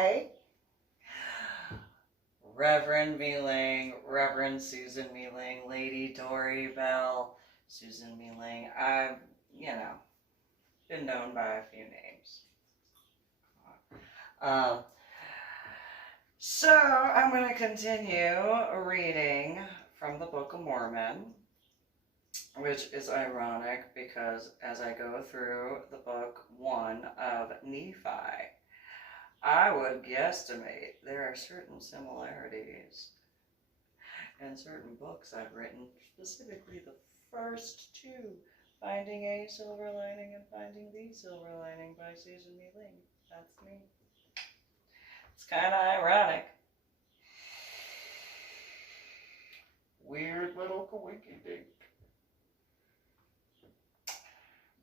Hi. Reverend MeeLing, Reverend Susan MeeLing, Lady Dori, Belle, Susan MeeLing. I've, been known by a few names. So I'm going to continue reading from the Book of Mormon, which is ironic because as I go through the book 1 of Nephi, I would guesstimate there are certain similarities in certain books I've written, specifically the first two, Finding a Silver Lining and Finding the Silver Lining by Susan MeeLing. That's me. It's kind of ironic. Weird little coinky dink.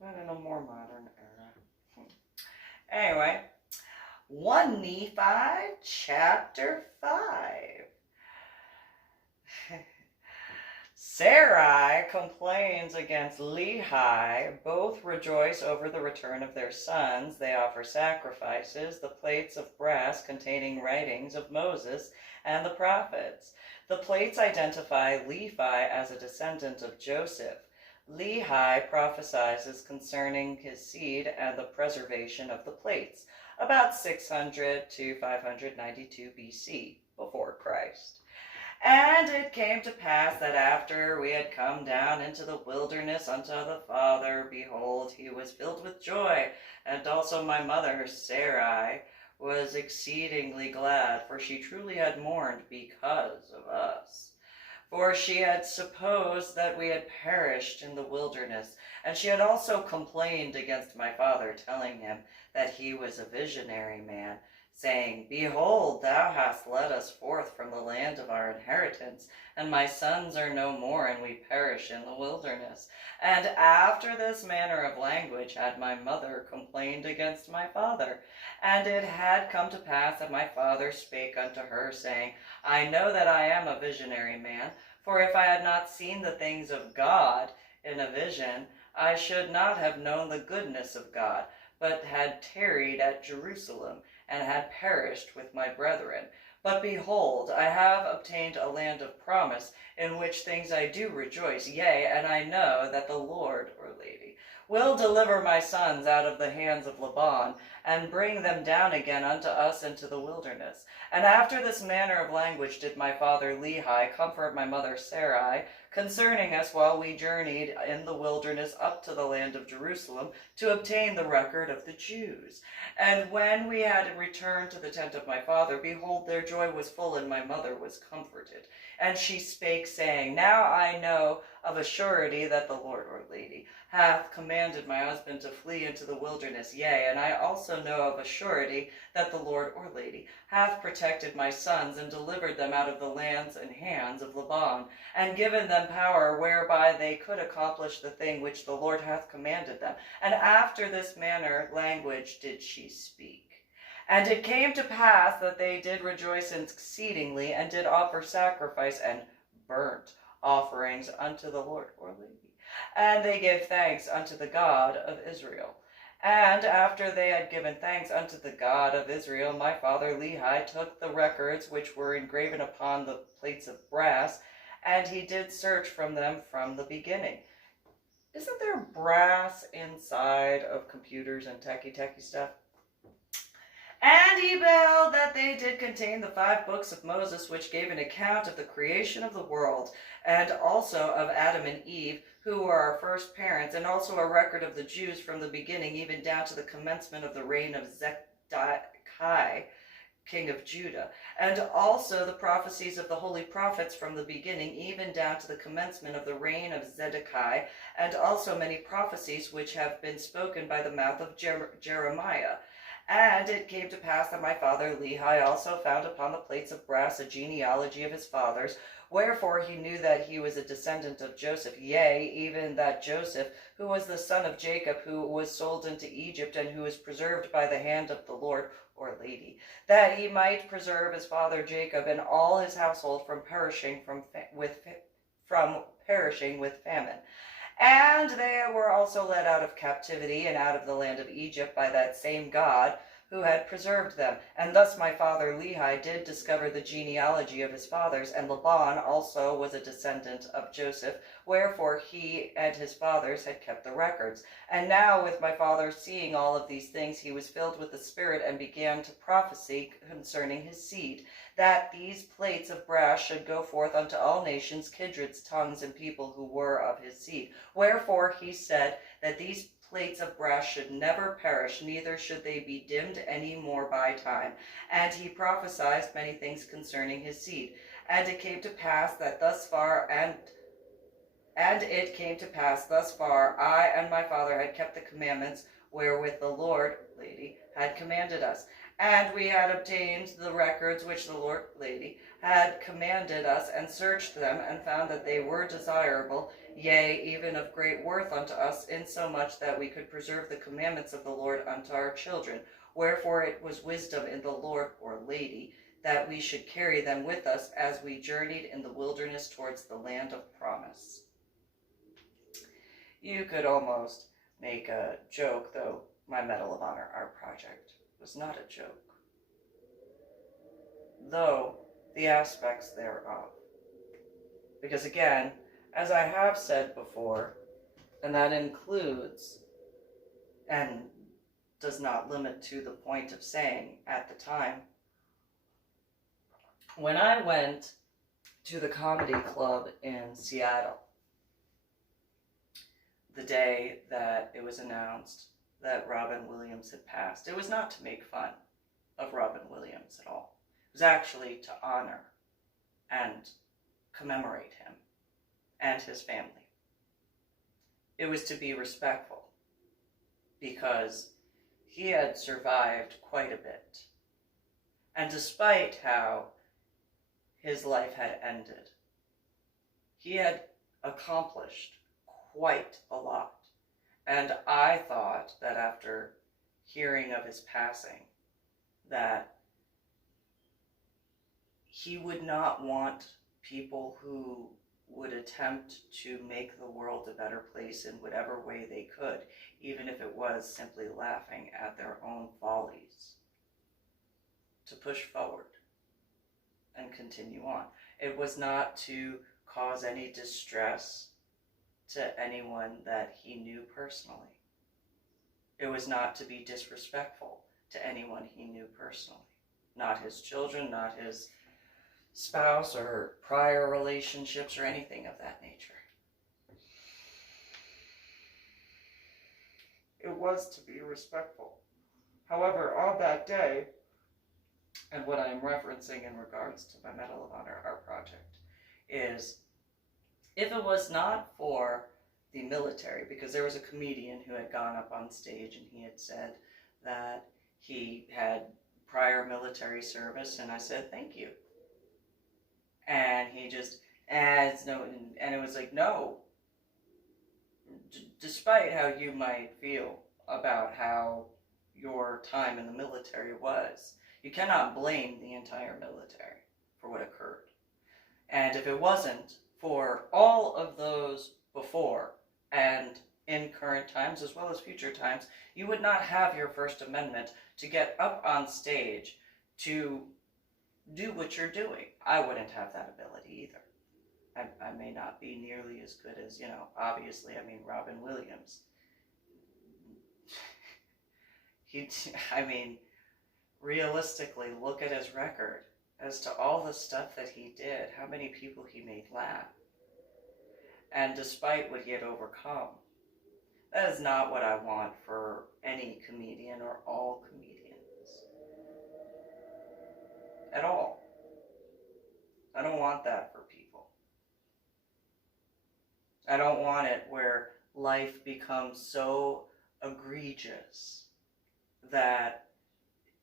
But in a more modern era. Anyway, 1 Nephi, chapter 5. Sarai complains against Lehi. Both rejoice over the return of their sons. They offer sacrifices, the plates of brass containing writings of Moses and the prophets. The plates identify Nephi as a descendant of Joseph. Lehi prophesies concerning his seed and the preservation of the plates, about 600 to 592 BC, before Christ. And it came to pass that after we had come down into the wilderness unto the Father, behold, he was filled with joy, and also my mother Sarai was exceedingly glad, for she truly had mourned because of us. For she had supposed that we had perished in the wilderness, and she had also complained against my father, telling him that he was a visionary man, saying, Behold, thou hast led us forth from the land of our inheritance, and my sons are no more, and we perish in the wilderness. And after this manner of language had my mother complained against my father. And it had come to pass that my father spake unto her, saying, I know that I am a visionary man, for if I had not seen the things of God in a vision, I should not have known the goodness of God, but had tarried at Jerusalem, and had perished with my brethren. But behold, I have obtained a land of promise, in which things I do rejoice, yea, and I know that the Lord, or Lady, will deliver my sons out of the hands of Laban, and bring them down again unto us into the wilderness. And after this manner of language did my father Lehi comfort my mother Sarai, concerning us while we journeyed in the wilderness up to the land of Jerusalem, to obtain the record of the Jews. And when we had returned to the tent of my father, behold, their joy was full, and my mother was comforted. And she spake, saying, Now I know of a surety that the Lord, or Lady, hath commanded my husband to flee into the wilderness. Yea, and I also know of a surety that the Lord, or Lady, hath protected my sons, and delivered them out of the lands and hands of Laban, and given them power whereby they could accomplish the thing which the Lord hath commanded them. And after this manner language did she speak. And it came to pass that they did rejoice exceedingly, and did offer sacrifice and burnt offerings unto the Lord, or Lady. And they gave thanks unto the God of Israel. And after they had given thanks unto the God of Israel, my father Lehi took the records which were engraven upon the plates of brass, and he did search from them from the beginning. Isn't there brass inside of computers and techie stuff? And he beheld that they did contain the 5 books of Moses, which gave an account of the creation of the world, and also of Adam and Eve, who were our first parents, and also a record of the Jews from the beginning, even down to the commencement of the reign of Zedekiah, king of Judah, and also the prophecies of the holy prophets from the beginning, even down to the commencement of the reign of Zedekiah, and also many prophecies which have been spoken by the mouth of Jeremiah. And it came to pass that my father Lehi also found upon the plates of brass a genealogy of his fathers, wherefore he knew that he was a descendant of Joseph, yea, even that Joseph, who was the son of Jacob, who was sold into Egypt, and who was preserved by the hand of the Lord, or Lady, that he might preserve his father Jacob and all his household from perishing with famine. And they were also led out of captivity and out of the land of Egypt by that same God, who had preserved them. And thus my father Lehi did discover the genealogy of his fathers, and Laban also was a descendant of Joseph, wherefore he and his fathers had kept the records. And now with my father seeing all of these things, he was filled with the Spirit and began to prophesy concerning his seed, that these plates of brass should go forth unto all nations, kindreds, tongues, and people who were of his seed. Wherefore he said that these plates of brass should never perish, neither should they be dimmed any more by time. And he prophesied many things concerning his seed. And it came to pass that thus far, I and my father had kept the commandments wherewith the Lord, lady, had commanded us. And we had obtained the records which the Lord, lady, had commanded us, and searched them, and found that they were desirable, yea, even of great worth unto us, insomuch that we could preserve the commandments of the Lord unto our children. Wherefore it was wisdom in the Lord, or lady, that we should carry them with us as we journeyed in the wilderness towards the land of promise. You could almost make a joke, though my Medal of Honor art project was not a joke, though the aspects thereof. Because again, as I have said before, and that includes and does not limit to the point of saying at the time, when I went to the comedy club in Seattle, the day that it was announced that Robin Williams had passed, it was not to make fun of Robin Williams at all. It was actually to honor and commemorate him and his family. It was to be respectful because he had survived quite a bit. And despite how his life had ended, he had accomplished quite a lot. And I thought that after hearing of his passing, that he would not want people who would attempt to make the world a better place in whatever way they could, even if it was simply laughing at their own follies, to push forward and continue on. It was not to cause any distress to anyone that he knew personally. It was not to be disrespectful to anyone he knew personally. Not his children, not his spouse or prior relationships or anything of that nature. It was to be respectful. However, on that day, and what I'm referencing in regards to my Medal of Honor art project, is if it was not for the military, because there was a comedian who had gone up on stage and he had said that he had prior military service, and I said, thank you. And he just adds no, and it was like, no, despite how you might feel about how your time in the military was, you cannot blame the entire military for what occurred. And if it wasn't for all of those before and in current times as well as future times, you would not have your First Amendment to get up on stage to do what you're doing. I wouldn't have that ability either. I may not be nearly as good as, obviously, Robin Williams. Realistically, look at his record as to all the stuff that he did, how many people he made laugh. And despite what he had overcome, that is not what I want for any comedian or all comedians. At all. I don't want that for people. I don't want it where life becomes so egregious that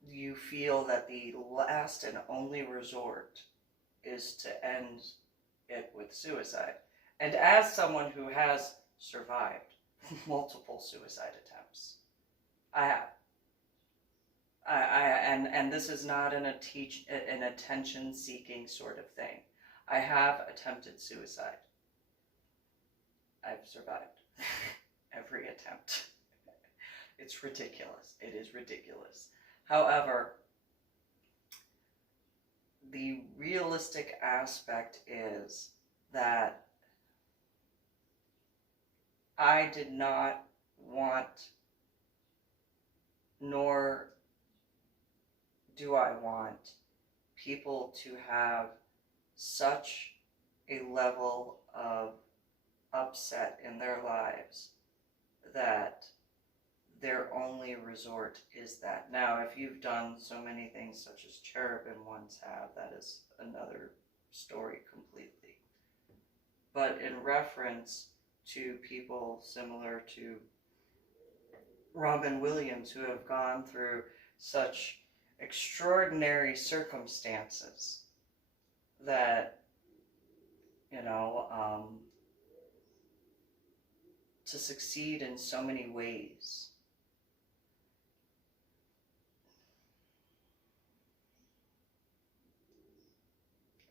you feel that the last and only resort is to end it with suicide. And as someone who has survived multiple suicide attempts, I have. And this is not an attention-seeking sort of thing. I have attempted suicide. I've survived every attempt. It's ridiculous. It is ridiculous. However, the realistic aspect is that I did not want, nor do I want, people to have such a level of upset in their lives that their only resort is that. Now, if you've done so many things such as cherubim ones have, that is another story completely. But in reference to people similar to Robin Williams, who have gone through such extraordinary circumstances that, to succeed in so many ways,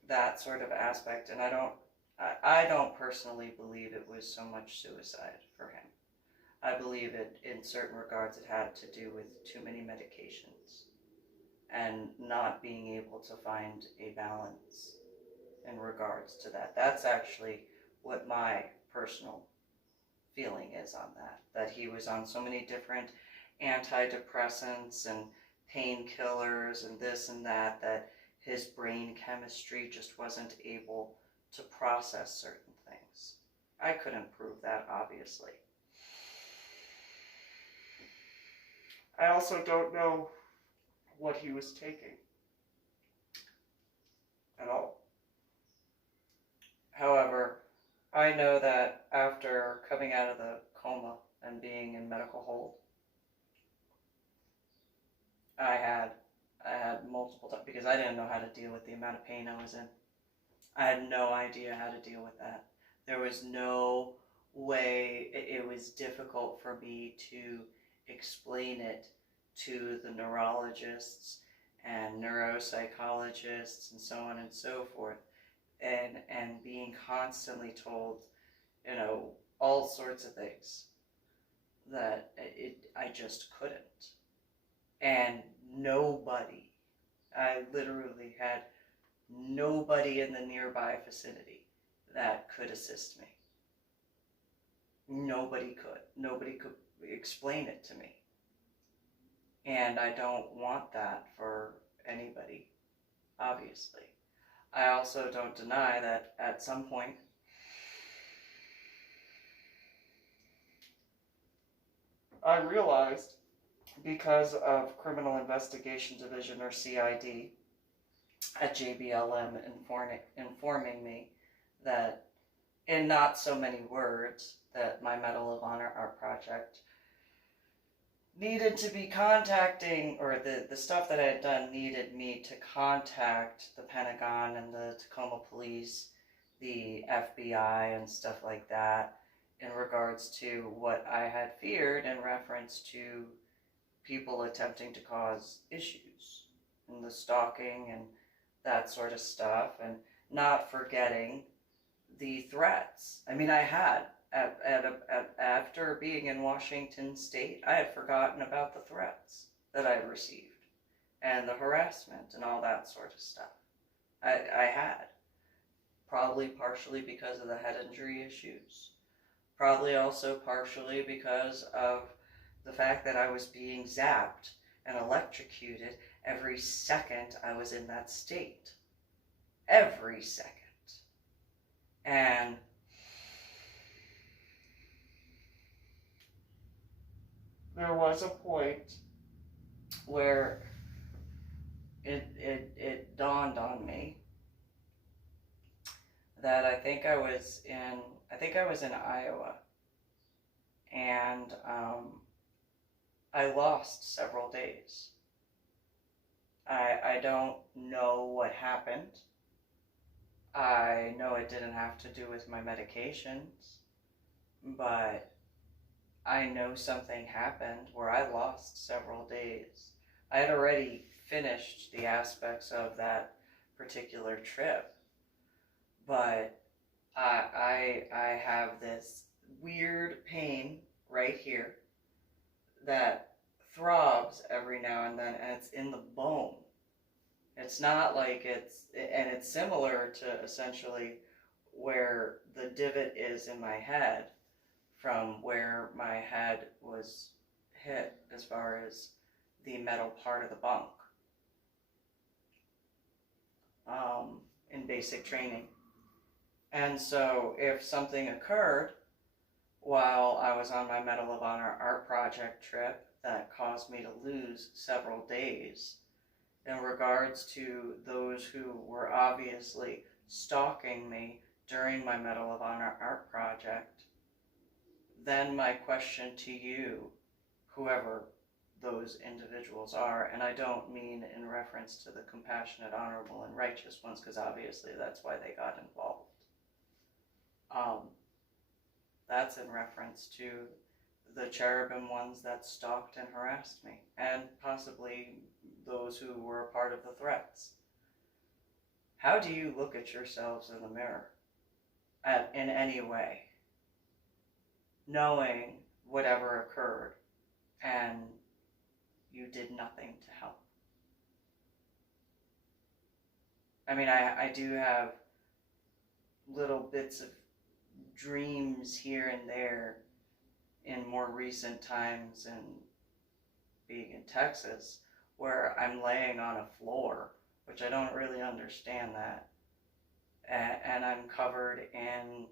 that sort of aspect. And I don't personally believe it was so much suicide for him. I believe it, in certain regards, it had to do with too many medications and not being able to find a balance in regards to that. That's actually what my personal feeling is on that. That he was on so many different antidepressants and painkillers and this and that, that his brain chemistry just wasn't able to process certain things. I couldn't prove that, obviously. I also don't know what he was taking at all. However, I know that after coming out of the coma and being in medical hold, I had multiple times, because I didn't know how to deal with the amount of pain I was in. I had no idea how to deal with that. There was no way. It was difficult for me to explain it to the neurologists and neuropsychologists and so on and so forth, and being constantly told, all sorts of things that I just couldn't. And nobody, I literally had nobody in the nearby vicinity that could assist me. Nobody could explain it to me. And I don't want that for anybody, obviously. I also don't deny that at some point I realized, because of Criminal Investigation Division, or CID, at JBLM informing me that, in not so many words, that my Medal of Honor art project needed to be contacting, or the stuff that I had done needed me to contact the Pentagon and the Tacoma Police, the FBI and stuff like that, in regards to what I had feared in reference to people attempting to cause issues, and the stalking and that sort of stuff, and not forgetting the threats. I mean, I had, after being in Washington State, I had forgotten about the threats that I received, and the harassment and all that sort of stuff. I had. Probably partially because of the head injury issues. Probably also partially because of the fact that I was being zapped and electrocuted every second I was in that state. Every second. And there was a point where it dawned on me that I think I was in Iowa, and I lost several days. I don't know what happened. I know it didn't have to do with my medications, but I know something happened where I lost several days. I had already finished the aspects of that particular trip, but I have this weird pain right here that throbs every now and then, and it's in the bone. It's not like and it's similar to essentially where the divot is in my head from where my head was hit as far as the metal part of the bunk in basic training. And so if something occurred while I was on my Medal of Honor art project trip that caused me to lose several days in regards to those who were obviously stalking me during my Medal of Honor art project, then my question to you, whoever those individuals are, and I don't mean in reference to the compassionate, honorable, and righteous ones, because obviously that's why they got involved. That's in reference to the cherubim ones that stalked and harassed me, and possibly those who were a part of the threats. How do you look at yourselves in the mirror in any way, knowing whatever occurred and you did nothing to help? I mean, I do have little bits of dreams here and there in more recent times and being in Texas where I'm laying on a floor, which I don't really understand that, and I'm covered in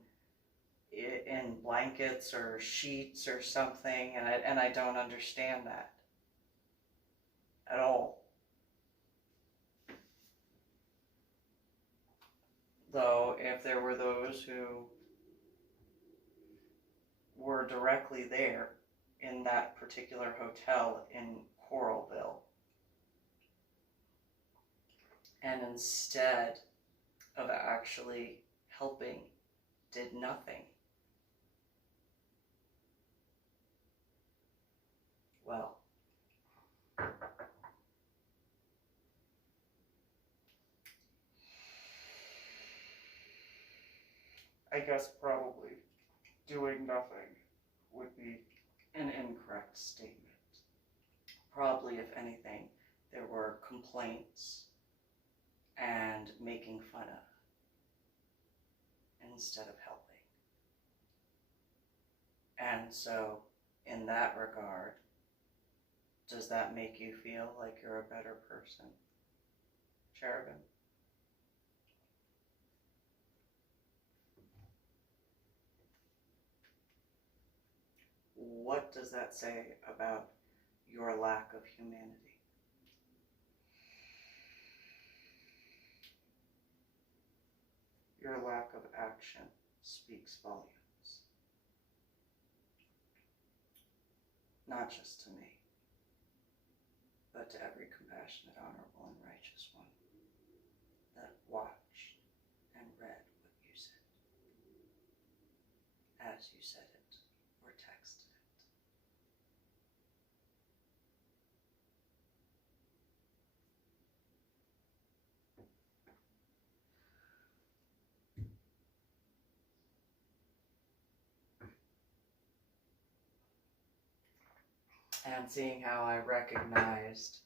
blankets or sheets or something, and I don't understand that at all. Though if there were those who were directly there in that particular hotel in Coralville, and instead of actually helping, did nothing, well, I guess probably doing nothing would be an incorrect statement. Probably, if anything, there were complaints and making fun of instead of helping. And so, in that regard, does that make you feel like you're a better person, cherubim? What does that say about your lack of humanity? Your lack of action speaks volumes. Not just to me, but to every compassionate, honorable, and righteous one that watched and read what you said, as you said it, or texted it. And seeing how I recognized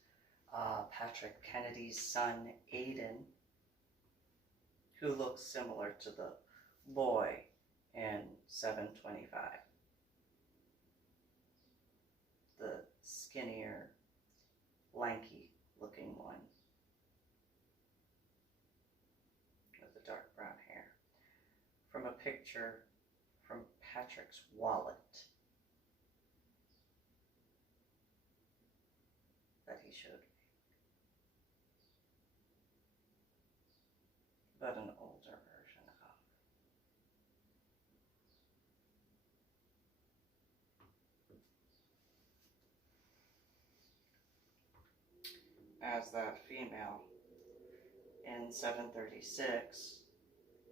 Patrick Kennedy's son, Aiden, who looks similar to the boy in 725. The skinnier, lanky looking one with the dark brown hair. From a picture from Patrick's wallet that he showed me, but an older version of. As that female in 736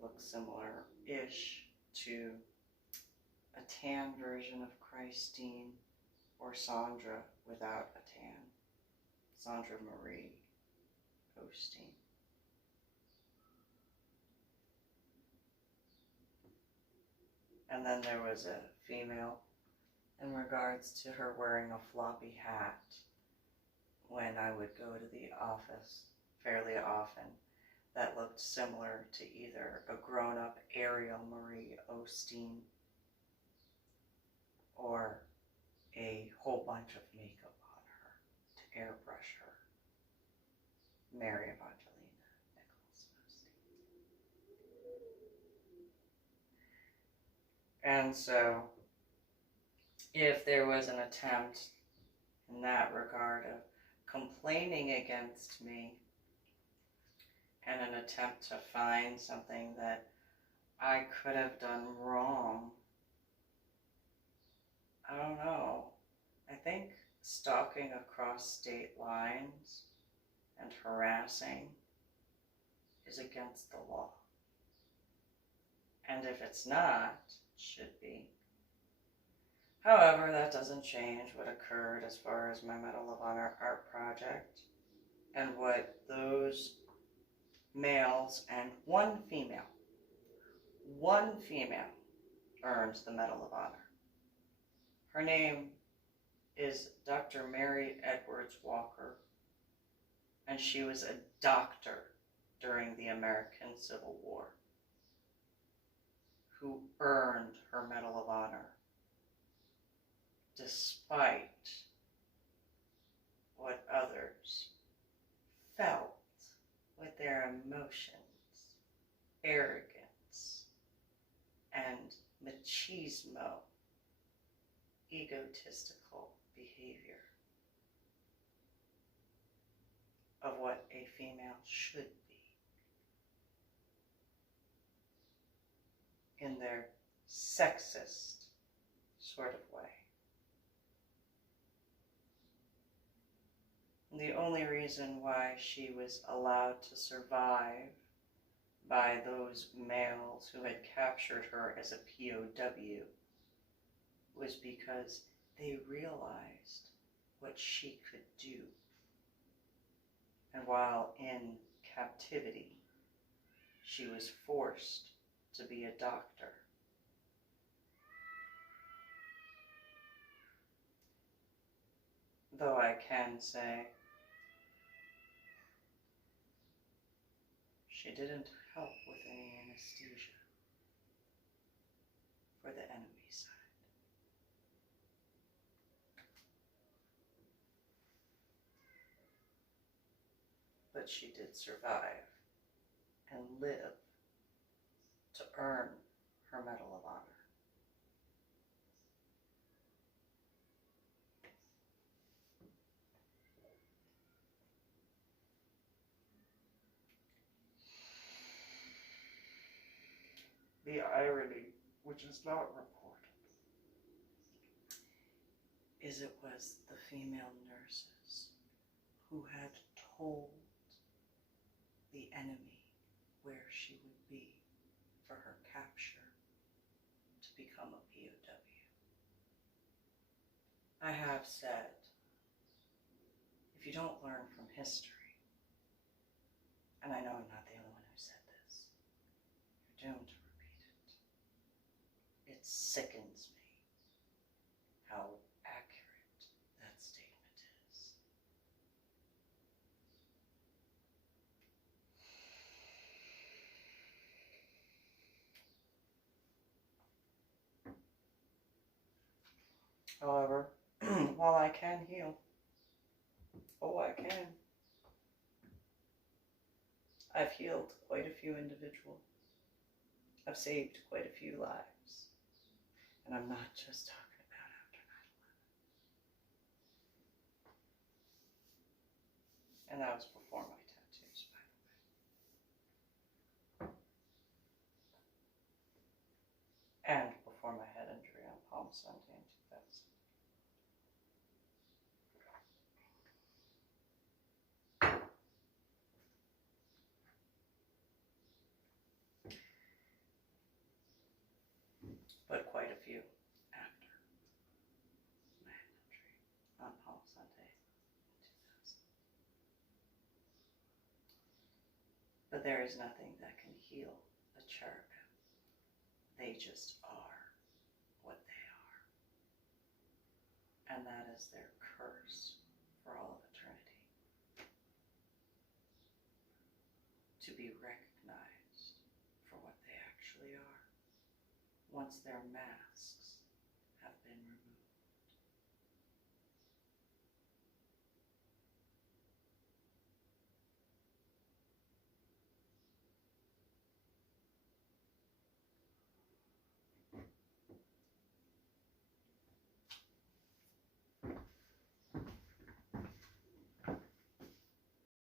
looks similar-ish to a tan version of Christine or Sandra without a tan. Sandra Marie Osteen. And then there was a female in regards to her wearing a floppy hat when I would go to the office fairly often that looked similar to either a grown-up Ariel Marie Osteen or a whole bunch of makeup on her to airbrush her. Mary Evangelina Nichols Osteen. And so, if there was an attempt in that regard of complaining against me and an attempt to find something that I could have done wrong, I don't know. I think stalking across state lines and harassing is against the law. And if it's not, it should be. However, that doesn't change what occurred as far as my Medal of Honor art project and what those males and one female earns the Medal of Honor. Her name is Dr. Mary Edwards Walker, and she was a doctor during the American Civil War who earned her Medal of Honor despite what others felt with their emotions, arrogance, and machismo, egotistical behavior of what a female should be in their sexist sort of way. The only reason why she was allowed to survive by those males who had captured her as a POW was because they realized what she could do. And while in captivity, she was forced to be a doctor. Though I can say she didn't help with any anesthesia for the enemy side. But she did survive and live to earn her Medal of Honor. The irony, which is not reported, is it was the female nurses who had told the enemy where she would be for her capture to become a POW. I have said, if you don't learn from history, and I know I'm not the only one who said this, you're doomed to repeat it. It sickens me how accurate that statement is. However, while I can heal, I can. I've healed quite a few individuals. I've saved quite a few lives. And I'm not just talking about after 9/11. And that was before my tattoos, by the way. And before my head injury on Palm Sunday in 2000. But quite a few after my head injury on Palm Sunday in 2000. But there is nothing that can heal a cherubim. They just are what they are. And that is their curse for all of eternity. To be recognized for what they actually are, once their masks have been removed.